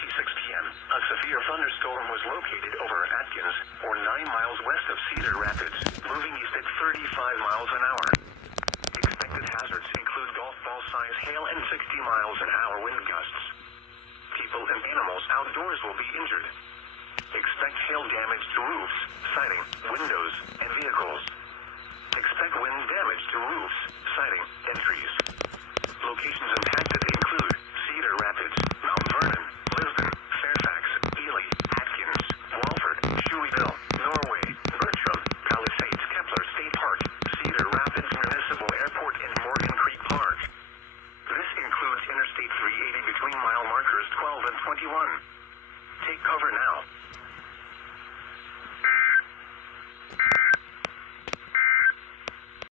p.m., a severe thunderstorm was located over Atkins, or 9 miles west of Cedar Rapids, moving east at 35 miles an hour. Expected hazards include golf ball-size hail and 60 miles an hour wind gusts. People and animals outdoors will be injured. Expect hail damage to roofs, siding, windows, and vehicles. Expect wind damage to roofs, siding, and trees. Locations impacted include Cedar Rapids, Mount Vernon, Lisbon, Fairfax, Ely, Atkins, Walford, Shueyville, Norway, Bertram, Palisades, Kepler State Park, Cedar Rapids Municipal Airport, and Morgan Creek Park. This includes Interstate 380 between mile markers 12 and 21. Take cover now.